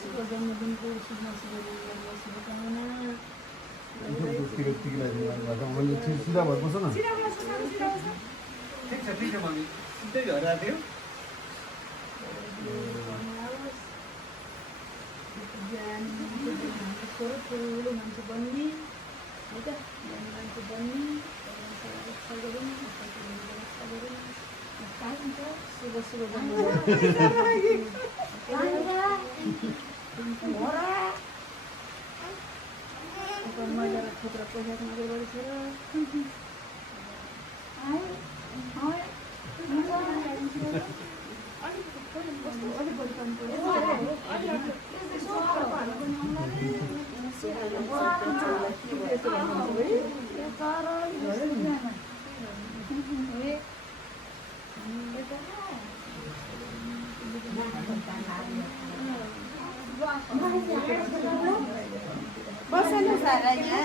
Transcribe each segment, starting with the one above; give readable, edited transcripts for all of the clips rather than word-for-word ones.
शुभ जन्मदिनको शुभकामना। सिधा भएर बस्छ न। ठिक छ मम्मी सिधै घर आयो ठुलो मान्छे बन्ने है त मान्छे बन्ने शुभ शुभ मजा छोरा पोसाक मात्रै गरेछ बस्नु सारा यहाँ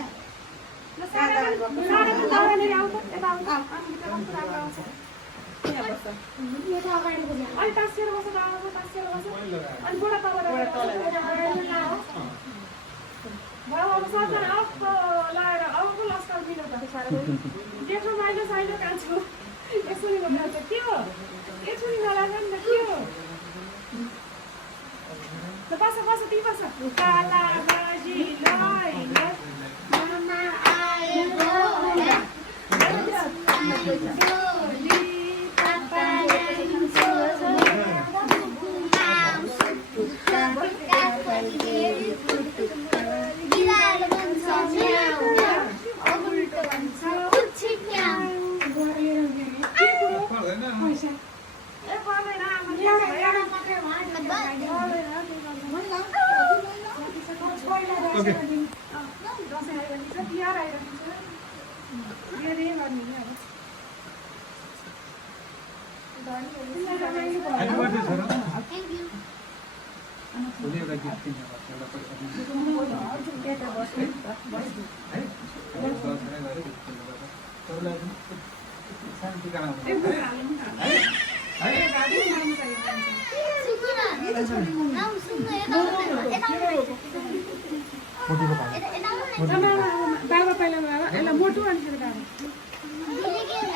बाबा पहिला यसलाई मोटो अनि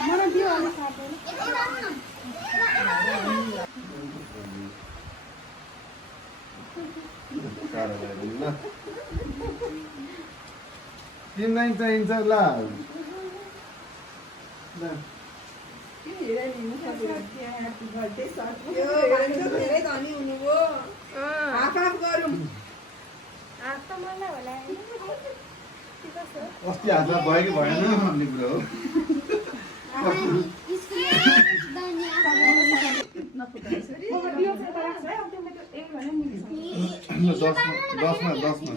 मलाई दियो अनि तिमीलाई चाहिन्छ ल धेरै धनी हुनुभयो हाफ गरौँ अस्ति हातमा भयो कि भएन भन्ने कुरा हो दसमा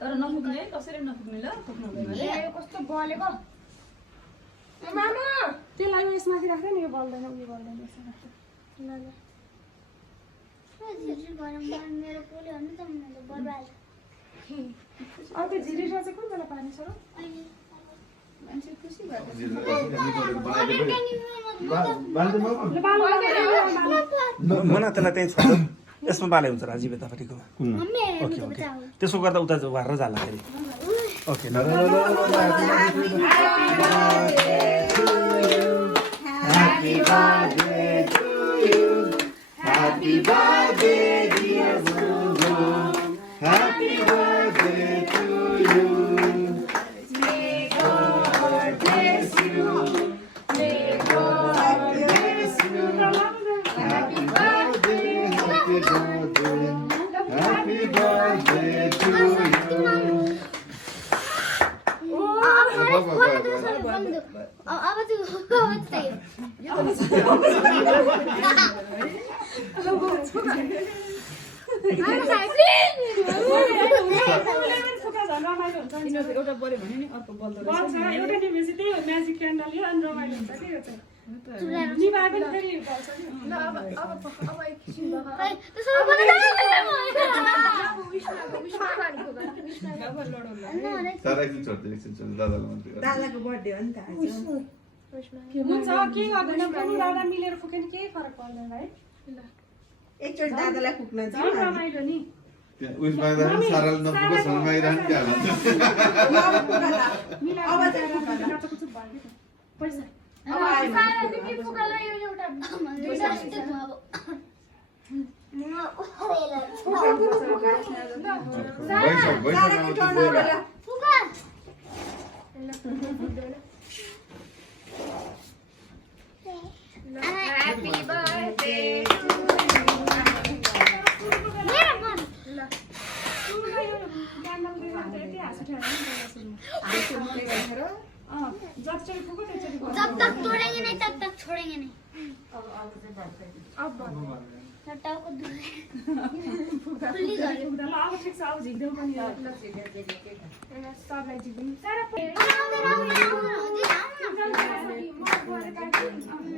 तर नफुक्ने कसरी नफुक्ने ल कस्तो बलेको मामा त्यसलाई यसमाथि राख्छ नि यो बल्दैन उयो बल्दैन यसमा राख्छ ल ल अब त्यो झिरिरा चाहिँ कुन बेला पानी सर मान्छे खुसी भयो मना त्यसलाई त्यहीँ छोड्छ यसमा बाले हुन्छ राजीव यतापट्टिकोमा ओके ओके त्यसो गर्दा उता भएर जाला फेरि ओके ल Happy birthday to you. Happy birthday, dear Zuzu. Happy birthday to you. May God bless you. May God bless you. Happy birthday, happy birthday. Happy birthday to you. एउटा बल्यो भने नि अर्को बल्दो रहेछ एउटा निभेपछि त्यही हो म्याजिक क्यान्डल यो अनि रमाइलो हुन्छ के यो चाहिँ निभा पनि फेरि बल्छ नि ल अब एकछिन दादाको बर्थडे हो नि त आज हुन्छ के गर्दैन पनि दादा मिलेर फुक्यो नि केही फरक पर्दैन है ल एकचोटि दादालाई फुक्न झन् रमाइलो नि त्यहाँ उस माग्दाखेरि साराले नपुग्छ मागिरहनु क्या भन्छ Happy birthday जब तक तोड़ेंगे नहीं तब तक छोड़ेंगे नहीं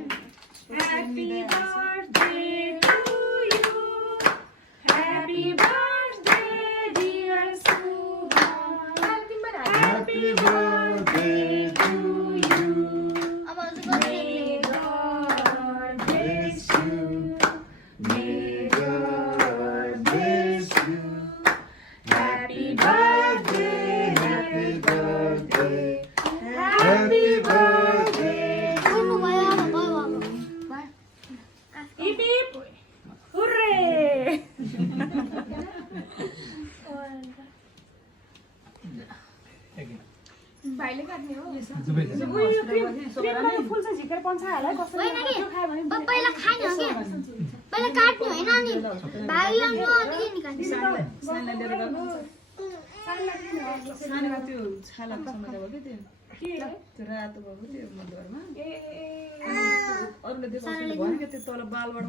Happy birthday to you. Happy birthday, dear Subha. Happy birthday to you. May God bless you. May God bless you. Happy birthday, happy birthday, happy birthday. Hip hip, hooray! भाइले काट्ने हो उयो क्रिममा फुल चाहिँ झिकेर पन्छाहरूलाई कसरी खायो भने पहिला खाइन के पहिला काट्नु हैन अनि भाइलाई म अनि निकाल्नु सानो त्यो छाला समाज भयो के त्यो रातो भएको त्यो मधुरमा अरूले देखाउँछ भने के त्यो तल बालबाट